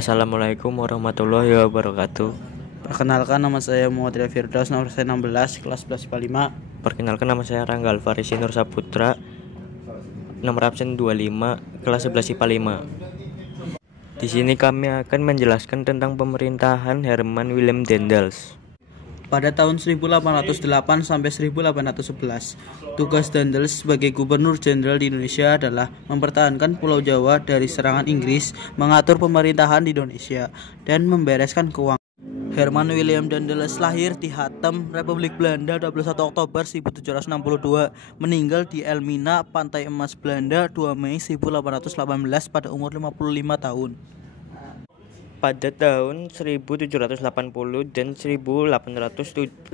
Assalamualaikum warahmatullahi wabarakatuh. Perkenalkan, nama saya Muhammad Firdaus, nomor saya 16, kelas 11 IPA 5. Perkenalkan, nama saya Rangga Alfarisi Nur Saputra, nomor absen 25, kelas 11 IPA 5. Di sini kami akan menjelaskan tentang pemerintahan Herman Willem Daendels. Pada tahun 1808 sampai 1811, tugas Daendels sebagai Gubernur Jenderal di Indonesia adalah mempertahankan Pulau Jawa dari serangan Inggris, mengatur pemerintahan di Indonesia, dan membereskan keuangan. Herman Willem Daendels lahir di Hattem, Republik Belanda 21 Oktober 1762, meninggal di Elmina, Pantai Emas, Belanda 2 Mei 1818 pada umur 55 tahun. Pada tahun 1780 dan 1887,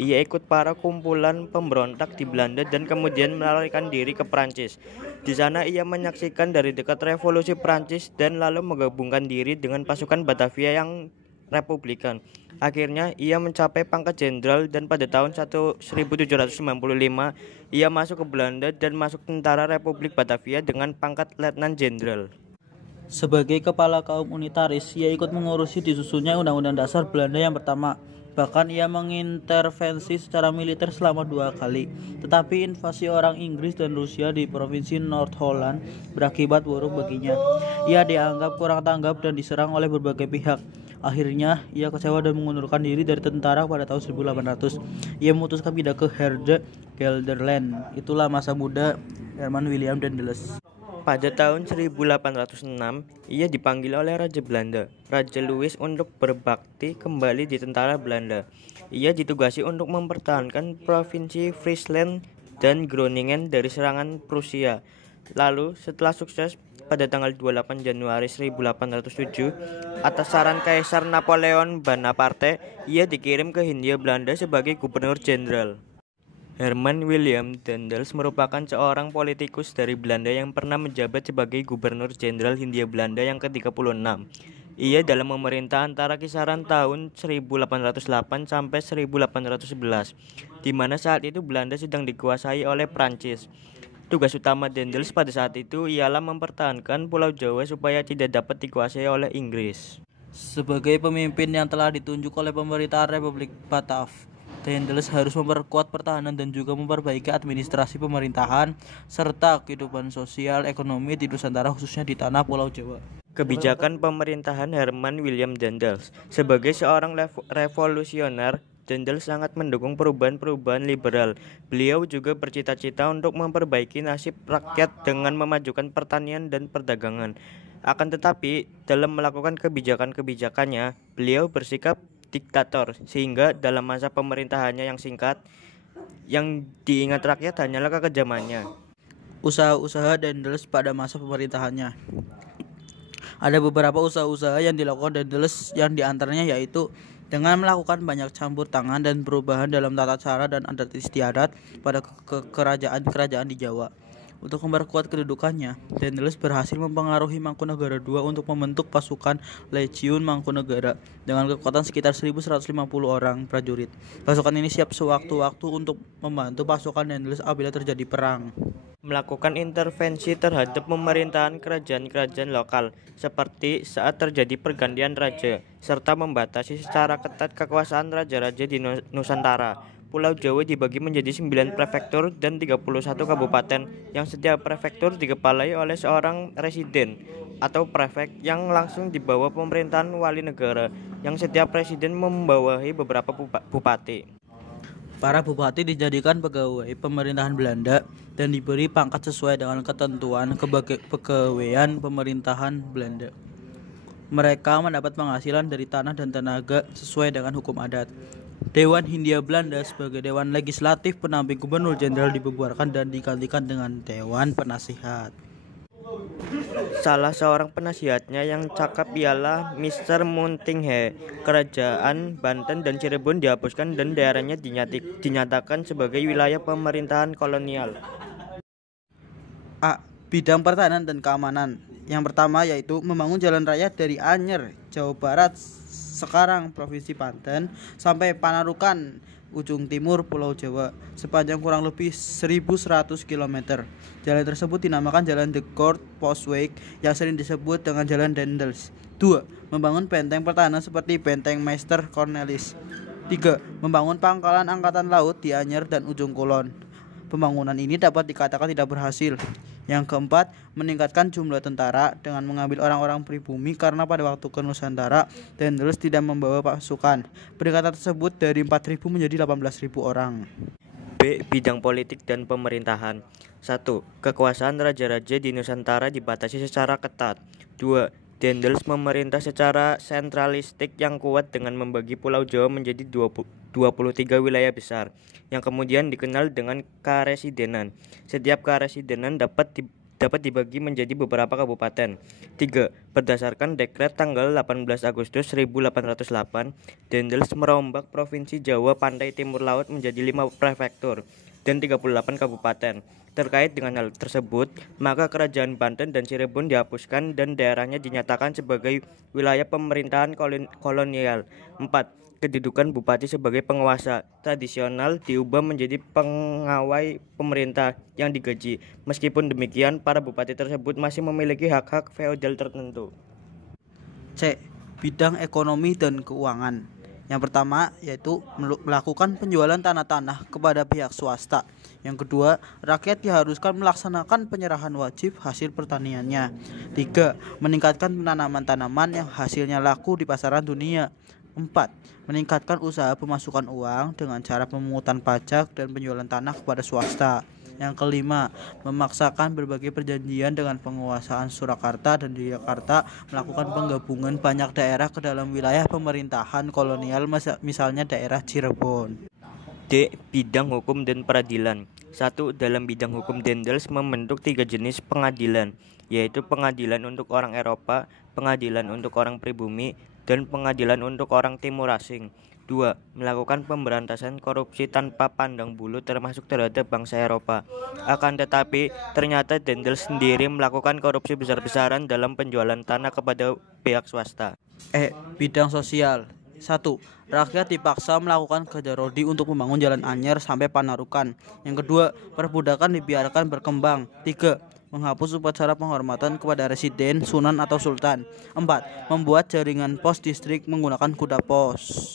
ia ikut para kumpulan pemberontak di Belanda dan kemudian melarikan diri ke Prancis. Di sana ia menyaksikan dari dekat revolusi Prancis dan lalu menggabungkan diri dengan pasukan Batavia yang Republikan. Akhirnya ia mencapai pangkat jenderal dan pada tahun 1795 ia masuk ke Belanda dan masuk tentara Republik Batavia dengan pangkat letnan jenderal. Sebagai kepala kaum unitaris, ia ikut mengurusi disusunnya Undang-Undang Dasar Belanda yang pertama. Bahkan ia mengintervensi secara militer selama 2 kali. Tetapi invasi orang Inggris dan Rusia di provinsi North Holland berakibat buruk baginya. Ia dianggap kurang tanggap dan diserang oleh berbagai pihak. Akhirnya ia kecewa dan mengundurkan diri dari tentara pada tahun 1800. Ia memutuskan pindah ke Herde Gelderland. Itulah masa muda Herman Willem Daendels. Pada tahun 1806, ia dipanggil oleh Raja Belanda, Raja Louis, untuk berbakti kembali di tentara Belanda. Ia ditugasi untuk mempertahankan provinsi Friesland dan Groningen dari serangan Prusia. Lalu, setelah sukses, pada tanggal 28 Januari 1807, atas saran Kaisar Napoleon Bonaparte, ia dikirim ke Hindia Belanda sebagai Gubernur Jenderal. Herman Willem Daendels merupakan seorang politikus dari Belanda yang pernah menjabat sebagai Gubernur Jenderal Hindia Belanda yang ke-36. Ia dalam memerintah antara kisaran tahun 1808 sampai 1811, di mana saat itu Belanda sedang dikuasai oleh Prancis. Tugas utama Daendels pada saat itu ialah mempertahankan Pulau Jawa supaya tidak dapat dikuasai oleh Inggris. Sebagai pemimpin yang telah ditunjuk oleh pemerintahan Republik Batav, Daendels harus memperkuat pertahanan dan juga memperbaiki administrasi pemerintahan serta kehidupan sosial ekonomi di Nusantara, khususnya di tanah Pulau Jawa. Kebijakan pemerintahan Herman Willem Daendels. Sebagai seorang revolusioner, Daendels sangat mendukung perubahan-perubahan liberal. Beliau juga bercita-cita untuk memperbaiki nasib rakyat dengan memajukan pertanian dan perdagangan. Akan tetapi, dalam melakukan kebijakan-kebijakannya, beliau bersikap diktator, sehingga dalam masa pemerintahannya yang singkat, yang diingat rakyat hanyalah kekejamannya. Usaha-usaha Daendels pada masa pemerintahannya. Ada beberapa usaha-usaha yang dilakukan Daendels, yang diantaranya yaitu dengan melakukan banyak campur tangan dan perubahan dalam tata cara dan adat istiadat pada kerajaan-kerajaan di Jawa. Untuk memperkuat kedudukannya, Daendels berhasil mempengaruhi Mangkunagara II untuk membentuk pasukan Legiun Mangkunagara dengan kekuatan sekitar 1.150 orang prajurit. Pasukan ini siap sewaktu-waktu untuk membantu pasukan Daendels apabila terjadi perang. Melakukan intervensi terhadap pemerintahan kerajaan-kerajaan lokal, seperti saat terjadi pergantian raja, serta membatasi secara ketat kekuasaan raja-raja di Nusantara. Pulau Jawa dibagi menjadi 9 prefektur dan 31 kabupaten, yang setiap prefektur dikepalai oleh seorang residen atau prefek yang langsung di bawah pemerintahan wali negara, yang setiap presiden membawahi beberapa bupati. Para bupati dijadikan pegawai pemerintahan Belanda dan diberi pangkat sesuai dengan ketentuan kepegawaian pemerintahan Belanda. Mereka mendapat penghasilan dari tanah dan tenaga sesuai dengan hukum adat. Dewan Hindia Belanda sebagai dewan legislatif pendamping gubernur jenderal dibubarkan dan digantikan dengan dewan penasihat. Salah seorang penasihatnya yang cakap ialah Mr. Muntinghe. Kerajaan Banten dan Cirebon dihapuskan dan daerahnya dinyatakan sebagai wilayah pemerintahan kolonial. A. Bidang pertahanan dan keamanan. Yang pertama yaitu membangun jalan raya dari Anyer, Jawa Barat, sekarang Provinsi Banten, sampai Panarukan, ujung timur Pulau Jawa sepanjang kurang lebih 1.100 km. Jalan tersebut dinamakan Jalan The Court Postweg yang sering disebut dengan Jalan Daendels. 2. Membangun benteng pertahanan seperti Benteng Meister Cornelis. 3. Membangun pangkalan angkatan laut di Anyer dan Ujung Kulon. Pembangunan ini dapat dikatakan tidak berhasil. Yang keempat, meningkatkan jumlah tentara dengan mengambil orang-orang pribumi karena pada waktu ke Nusantara, Daendels tidak membawa pasukan. Peningkatan tersebut dari 4.000 menjadi 18.000 orang. B. Bidang politik dan pemerintahan. 1. Kekuasaan raja-raja di Nusantara dibatasi secara ketat. 2. Daendels memerintah secara sentralistik yang kuat dengan membagi Pulau Jawa menjadi 23 wilayah besar yang kemudian dikenal dengan karesidenan. Setiap karesidenan dapat dibagi menjadi beberapa kabupaten. 3. Berdasarkan dekret tanggal 18 Agustus 1808, Daendels merombak Provinsi Jawa Pantai Timur Laut menjadi 5 prefektur dan 38 kabupaten. Terkait dengan hal tersebut, maka Kerajaan Banten dan Cirebon dihapuskan dan daerahnya dinyatakan sebagai wilayah pemerintahan kolonial. 4. Kedudukan bupati sebagai penguasa tradisional diubah menjadi pengawai pemerintah yang digaji. Meskipun demikian, para bupati tersebut masih memiliki hak-hak feodal tertentu. C. Bidang ekonomi dan keuangan. Yang pertama yaitu melakukan penjualan tanah-tanah kepada pihak swasta. Yang kedua, rakyat diharuskan melaksanakan penyerahan wajib hasil pertaniannya. 3. Meningkatkan penanaman tanaman yang hasilnya laku di pasaran dunia. 4. Meningkatkan usaha pemasukan uang dengan cara pemungutan pajak dan penjualan tanah kepada swasta. Yang kelima, memaksakan berbagai perjanjian dengan penguasaan Surakarta dan Yogyakarta melakukan penggabungan banyak daerah ke dalam wilayah pemerintahan kolonial, misalnya daerah Cirebon. D. Bidang hukum dan peradilan. 1. Dalam bidang hukum, Daendels membentuk 3 jenis pengadilan, yaitu pengadilan untuk orang Eropa, pengadilan untuk orang pribumi, dan pengadilan untuk orang timur asing. 2. Melakukan pemberantasan korupsi tanpa pandang bulu termasuk terhadap bangsa Eropa. Akan tetapi, ternyata Daendels sendiri melakukan korupsi besar-besaran dalam penjualan tanah kepada pihak swasta. Bidang sosial. 1. Rakyat dipaksa melakukan kerja rodi untuk membangun jalan Anyer sampai Panarukan. Yang kedua, perbudakan dibiarkan berkembang. 3. Menghapus upacara penghormatan kepada residen, sunan atau sultan. 4. Membuat jaringan pos distrik menggunakan kuda pos.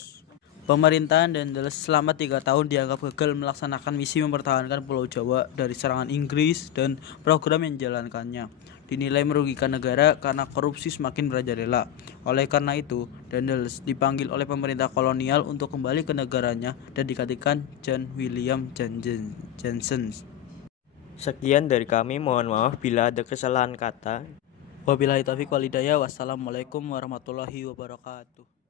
Pemerintahan Daendels selama 3 tahun dianggap gagal melaksanakan misi mempertahankan Pulau Jawa dari serangan Inggris dan program yang dijalankannya dinilai merugikan negara karena korupsi semakin merajalela. Oleh karena itu, Daendels dipanggil oleh pemerintah kolonial untuk kembali ke negaranya dan digantikan John William Johnson. Sekian dari kami, mohon maaf bila ada kesalahan kata. Wabillahi taufiq wal hidayah. Wassalamualaikum warahmatullahi wabarakatuh.